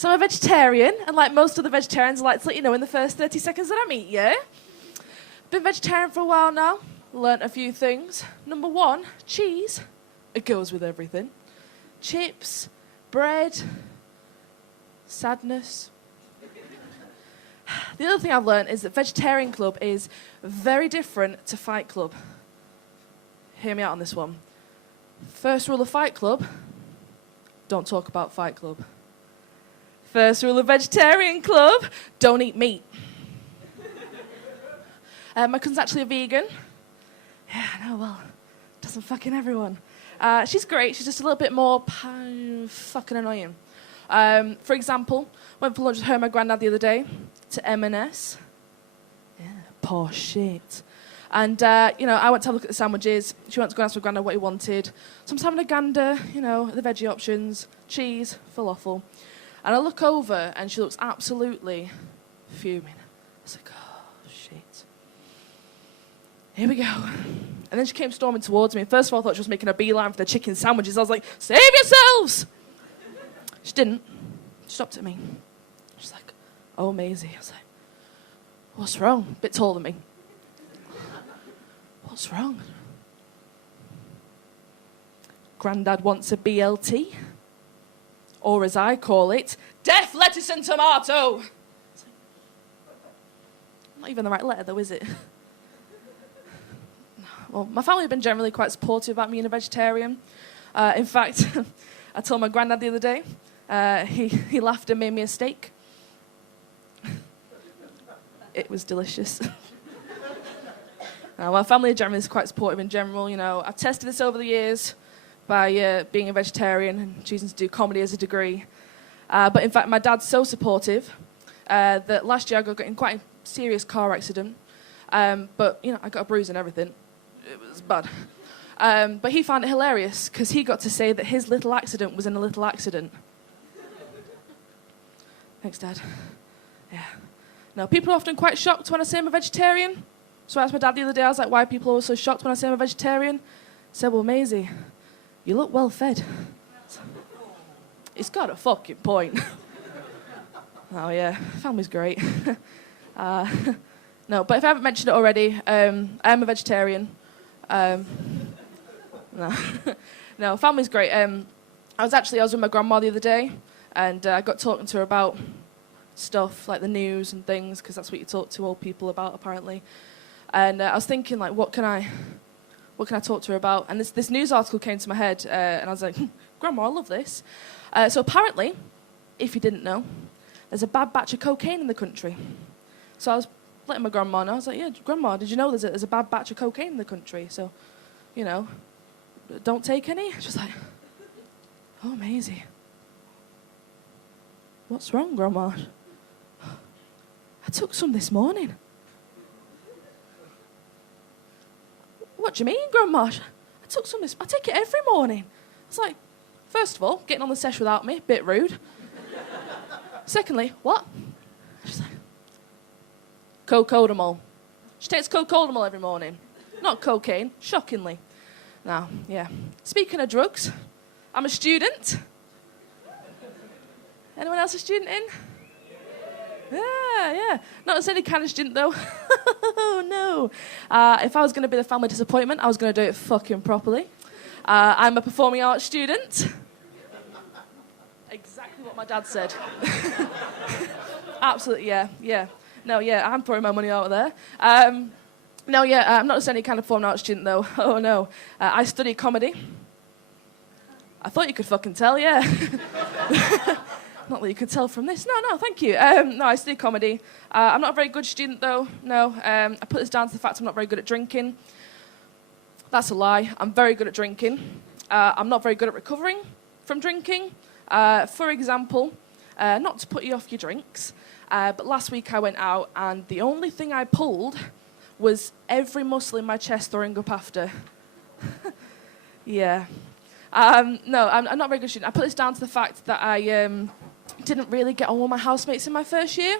So I'm a vegetarian, and like most of the vegetarians, I like to let you know in the first 30 seconds that I meet you. Been vegetarian for a while now. Learnt a few things. Number one, cheese. It goes with everything. Chips, bread, sadness. The other thing I've learnt is that Vegetarian Club is very different to Fight Club. Hear me out on this one. First rule of Fight Club, don't talk about Fight Club. First rule of Vegetarian Club, don't eat meat. My cousin's actually a vegan. Yeah, I know, well, doesn't fucking everyone. She's great, she's just a little bit more fucking annoying. For example, went for lunch with her and my granddad the other day to M&S. Yeah, poor shit. And, I went to have a look at the sandwiches. She went to go and ask my granddad what he wanted. So I'm just having a gander, at the veggie options. Cheese, falafel. And I look over and she looks absolutely fuming. I was like, oh, shit. Here we go. And then she came storming towards me. First of all, I thought she was making a beeline for the chicken sandwiches. I was like, save yourselves! She didn't. She stopped at me. She's like, oh, Maisy. I was like, what's wrong? A bit taller than me. What's wrong? Grandad wants a BLT. Or as I call it, death, lettuce and tomato. Not even the right letter though, is it? Well, my family have been generally quite supportive about me being a vegetarian. In fact, I told my granddad the other day, he laughed and made me a steak. It was delicious. My family generally is quite supportive in general. I've tested this over the years by being a vegetarian and choosing to do comedy as a degree. But in fact, my dad's so supportive that last year I got in quite a serious car accident. But, I got a bruise and everything. It was bad. But he found it hilarious because he got to say that his little accident was in a little accident. Thanks, Dad. Yeah. Now, people are often quite shocked when I say I'm a vegetarian. So I asked my dad the other day, I was like, why are people always so shocked when I say I'm a vegetarian? He said, well, Maisy, you look well fed. He's got a fucking point. Oh, yeah, family's great. No, but if I haven't mentioned it already, I am a vegetarian. No, family's great. I was with my grandma the other day, and I got talking to her about stuff like the news and things, because that's what you talk to old people about, apparently. And I was thinking, like, what can I talk to her about? And this news article came to my head, and I was like, Grandma, I love this. So apparently, if you didn't know, there's a bad batch of cocaine in the country. So I was letting my grandma know. I was like, yeah, Grandma, did you know there's a bad batch of cocaine in the country? So, don't take any. She's like, oh, Maisy. What's wrong, Grandma? I took some this morning. What do you mean, Grandma? I took some this... I take it every morning. I was like, first of all, getting on the sesh without me, bit rude. Secondly, what? She's like, cocodamol. She takes cocodamol every morning. Not cocaine, shockingly. Now, yeah. Speaking of drugs, I'm a student. Anyone else a student in? Yeah. Not as any kind of student, though. Oh, no. If I was going to be the family disappointment, I was going to do it fucking properly. I'm a performing arts student. Exactly what my dad said. Absolutely, yeah. No, yeah, I'm throwing my money out there. I'm not just any kind of performing arts student, though. Oh, no. I study comedy. I thought you could fucking tell, yeah. Not that you could tell from this. No, thank you. No, I study comedy. I'm not a very good student, though. No. I put this down to the fact I'm not very good at drinking. That's a lie. I'm very good at drinking. I'm not very good at recovering from drinking. For example, not to put you off your drinks, but last week I went out and the only thing I pulled was every muscle in my chest throwing up after. Yeah. No, I'm not a very good student. I put this down to the fact that I didn't really get on with my housemates in my first year.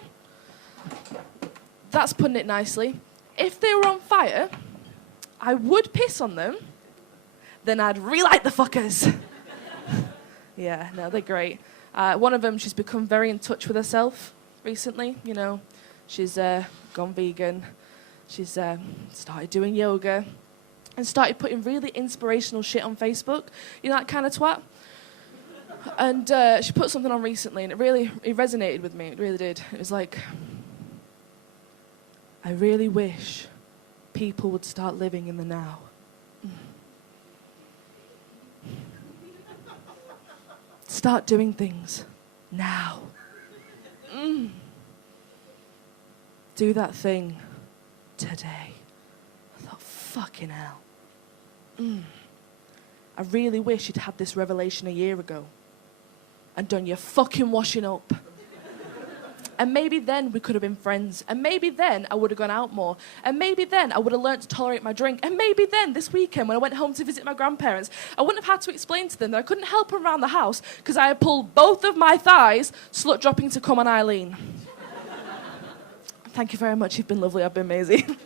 That's putting it nicely. If they were on fire, I would piss on them, then I'd relight the fuckers. Yeah, no, they're great. One of them, she's become very in touch with herself recently. You know, she's gone vegan. She's started doing yoga and started putting really inspirational shit on Facebook. You know, that kind of twat? And she put something on recently, and it resonated with me. It really did. It was like, I really wish people would start living in the now. Start doing things now. Do that thing today. I thought, fucking hell. I really wish you'd had this revelation a year ago and done your fucking washing up. And maybe then we could have been friends. And maybe then I would have gone out more. And maybe then I would have learned to tolerate my drink. And maybe then this weekend when I went home to visit my grandparents, I wouldn't have had to explain to them that I couldn't help them around the house because I had pulled both of my thighs slut dropping to come on Eileen. Thank you very much. You've been lovely. I've been Maisy.